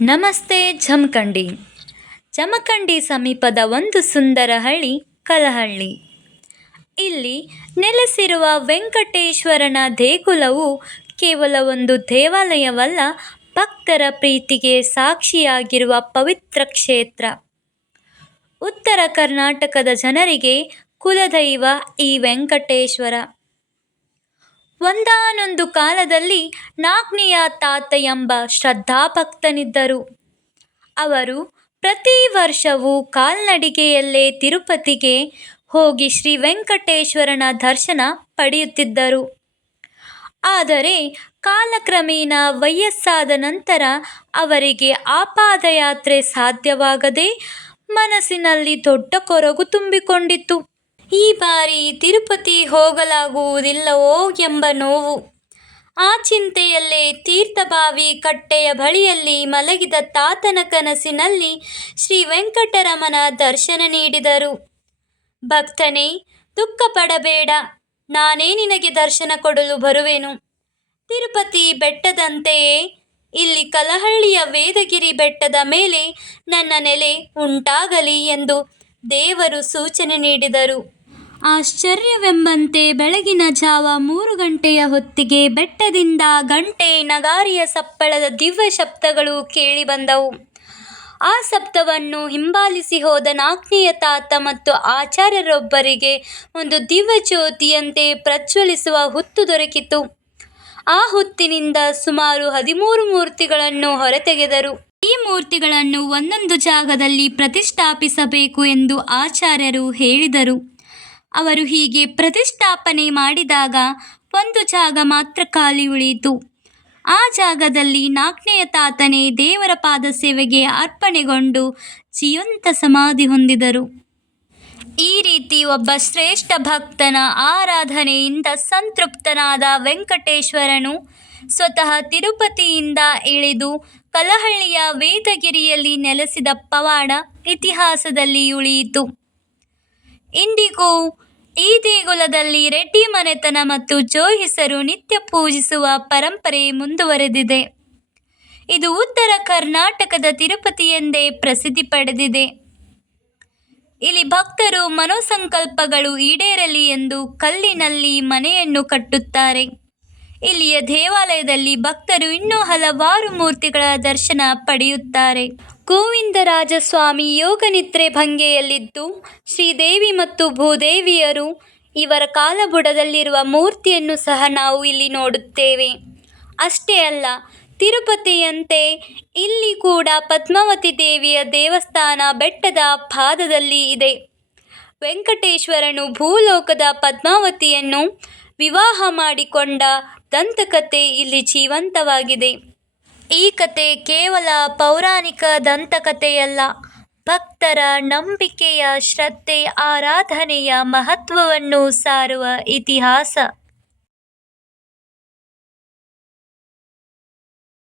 ನಮಸ್ತೆ ಜಮಖಂಡಿ ಜಮಖಂಡಿ ಸಮೀಪದ ಒಂದು ಸುಂದರ ಹಳ್ಳಿ ಕಲಹಳ್ಳಿ. ಇಲ್ಲಿ ನೆಲೆಸಿರುವ ವೆಂಕಟೇಶ್ವರನ ದೇಗುಲವು ಕೇವಲ ಒಂದು ದೇವಾಲಯವಲ್ಲ, ಭಕ್ತರ ಪ್ರೀತಿಗೆ ಸಾಕ್ಷಿಯಾಗಿರುವ ಪವಿತ್ರ ಕ್ಷೇತ್ರ. ಉತ್ತರ ಕರ್ನಾಟಕದ ಜನರಿಗೆ ಕುಲದೈವ ಈ ವೆಂಕಟೇಶ್ವರ. ಒಂದಾನೊಂದು ಕಾಲದಲ್ಲಿ ನಾಗ್ನೆಯ ತಾತ ಎಂಬ ಶ್ರದ್ಧಾಭಕ್ತನಿದ್ದರು. ಅವರು ಪ್ರತಿ ವರ್ಷವೂ ಕಾಲ್ನಡಿಗೆಯಲ್ಲೇ ತಿರುಪತಿಗೆ ಹೋಗಿ ಶ್ರೀ ವೆಂಕಟೇಶ್ವರನ ದರ್ಶನ ಪಡೆಯುತ್ತಿದ್ದರು. ಆದರೆ ಕಾಲಕ್ರಮೇಣ ವಯಸ್ಸಾದ ನಂತರ ಅವರಿಗೆ ಆ ಪಾದಯಾತ್ರೆ ಸಾಧ್ಯವಾಗದೆ ಮನಸ್ಸಿನಲ್ಲಿ ದೊಡ್ಡ ಕೊರಗು ತುಂಬಿಕೊಂಡಿತ್ತು. ಈ ಬಾರಿ ತಿರುಪತಿ ಹೋಗಲಾಗುವುದಿಲ್ಲವೋ ಎಂಬ ನೋವು. ಆ ಚಿಂತೆಯಲ್ಲೇ ತೀರ್ಥಬಾವಿ ಕಟ್ಟೆಯ ಬಳಿಯಲ್ಲಿ ಮಲಗಿದ ತಾತನ ಕನಸಿನಲ್ಲಿ ಶ್ರೀ ವೆಂಕಟರಮನ ದರ್ಶನ ನೀಡಿದರು. ಭಕ್ತನೇ ದುಃಖ ಪಡಬೇಡ ನಾನೇ ನಿನಗೆ ದರ್ಶನ ಕೊಡಲು ಬರುವೆನು. ತಿರುಪತಿ ಬೆಟ್ಟದಂತೆಯೇ ಇಲ್ಲಿ ಕಲಹಳ್ಳಿಯ ವೇದಗಿರಿ ಬೆಟ್ಟದ ಮೇಲೆ ನನ್ನ ನೆಲೆ ಉಂಟಾಗಲಿ ಎಂದು ದೇವರು ಸೂಚನೆ ನೀಡಿದರು. ಆಶ್ಚರ್ಯವೆಂಬಂತೆ ಬೆಳಗಿನ ಜಾವ ಮೂರು ಗಂಟೆಯ ಹೊತ್ತಿಗೆ ಬೆಟ್ಟದಿಂದ ಗಂಟೆ ನಗಾರಿಯ ಸಪ್ಪಳದ ದಿವ್ಯ ಶಬ್ದಗಳು ಕೇಳಿಬಂದವು ಆ ಶಬ್ದವನ್ನು ಹಿಂಬಾಲಿಸಿ ಹೋದ ನಾಗ್ನೆಯ ತಾತ ಮತ್ತು ಆಚಾರ್ಯರೊಬ್ಬರಿಗೆ ಒಂದು ದಿವ್ಯ ಜ್ಯೋತಿಯಂತೆ ಪ್ರಜ್ವಲಿಸುವ ಹುತ್ತು ದೊರಕಿತು. ಆ ಹೊತ್ತಿನಿಂದ ಸುಮಾರು ಹದಿಮೂರು ಮೂರ್ತಿಗಳನ್ನು ಹೊರತೆಗೆದರು. ಮೂರ್ತಿಗಳನ್ನು ಒಂದೊಂದು ಜಾಗದಲ್ಲಿ ಪ್ರತಿಷ್ಠಾಪಿಸಬೇಕು ಎಂದು ಆಚಾರ್ಯರು ಹೇಳಿದರು. ಅವರು ಹೀಗೆ ಪ್ರತಿಷ್ಠಾಪನೆ ಮಾಡಿದಾಗ ಒಂದು ಜಾಗ ಮಾತ್ರ ಖಾಲಿ ಉಳಿಯಿತು. ಆ ಜಾಗದಲ್ಲಿ ನಾಗ್ನೆಯ ತಾತನೇ ದೇವರ ಪಾದ ಸೇವೆಗೆ ಅರ್ಪಣೆಗೊಂಡು ಜೀವಂತ ಸಮಾಧಿ ಹೊಂದಿದರು. ಈ ರೀತಿ ಒಬ್ಬ ಶ್ರೇಷ್ಠ ಭಕ್ತನ ಆರಾಧನೆಯಿಂದ ಸಂತೃಪ್ತನಾದ ವೆಂಕಟೇಶ್ವರನು ಸ್ವತಃ ತಿರುಪತಿಯಿಂದ ಇಳಿದು ಕಲಹಳ್ಳಿಯ ವೇದಗಿರಿಯಲ್ಲಿ ನೆಲೆಸಿದ ಪವಾಡ ಇತಿಹಾಸದಲ್ಲಿ ಉಳಿಯಿತು. ಇಂದಿಗೂ ಈ ದೇಗುಲದಲ್ಲಿ ರೆಡ್ಡಿ ಮನೆತನ ಮತ್ತು ಜೋಹಿಸರು ನಿತ್ಯ ಪೂಜಿಸುವ ಪರಂಪರೆ ಮುಂದುವರೆದಿದೆ. ಇದು ಉತ್ತರ ಕರ್ನಾಟಕದ ತಿರುಪತಿ ಎಂದೇ ಪ್ರಸಿದ್ಧಿ ಪಡೆದಿದೆ. ಇಲ್ಲಿ ಭಕ್ತರು ಮನೋಸಂಕಲ್ಪಗಳು ಈಡೇರಲಿ ಎಂದು ಕಲ್ಲಿನಲ್ಲಿ ಮನೆಯನ್ನು ಕಟ್ಟುತ್ತಾರೆ. ಇಲ್ಲಿಯ ದೇವಾಲಯದಲ್ಲಿ ಭಕ್ತರು ಇನ್ನೂ ಹಲವಾರು ಮೂರ್ತಿಗಳ ದರ್ಶನ ಪಡೆಯುತ್ತಾರೆ. ಗೋವಿಂದರಾಜಸ್ವಾಮಿ ಯೋಗನಿದ್ರೆ ಭಂಗೆಯಲ್ಲಿದ್ದು, ಶ್ರೀದೇವಿ ಮತ್ತು ಭೂದೇವಿಯರು ಇವರ ಕಾಲಬುಡದಲ್ಲಿರುವ ಮೂರ್ತಿಯನ್ನು ಸಹ ನಾವು ಇಲ್ಲಿ ನೋಡುತ್ತೇವೆ. ಅಷ್ಟೇ ಅಲ್ಲ ತಿರುಪತಿಯಂತೆ ಇಲ್ಲಿ ಕೂಡ ಪದ್ಮಾವತಿ ದೇವಿಯ ದೇವಸ್ಥಾನ ಬೆಟ್ಟದ ಪಾದದಲ್ಲಿ ಇದೆ. ವೆಂಕಟೇಶ್ವರನು ಭೂಲೋಕದ ಪದ್ಮಾವತಿಯನ್ನು ವಿವಾಹ ಮಾಡಿಕೊಂಡ ದಂತಕಥೆ ಇಲ್ಲಿ ಜೀವಂತವಾಗಿದೆ. ಈ ಕತೆ ಕೇವಲ ಪೌರಾಣಿಕ ದಂತಕಥೆಯಲ್ಲ ಭಕ್ತರ ನಂಬಿಕೆಯ ಶ್ರದ್ಧೆ, ಆರಾಧನೆಯ ಮಹತ್ವವನ್ನು ಸಾರುವ ಇತಿಹಾಸ.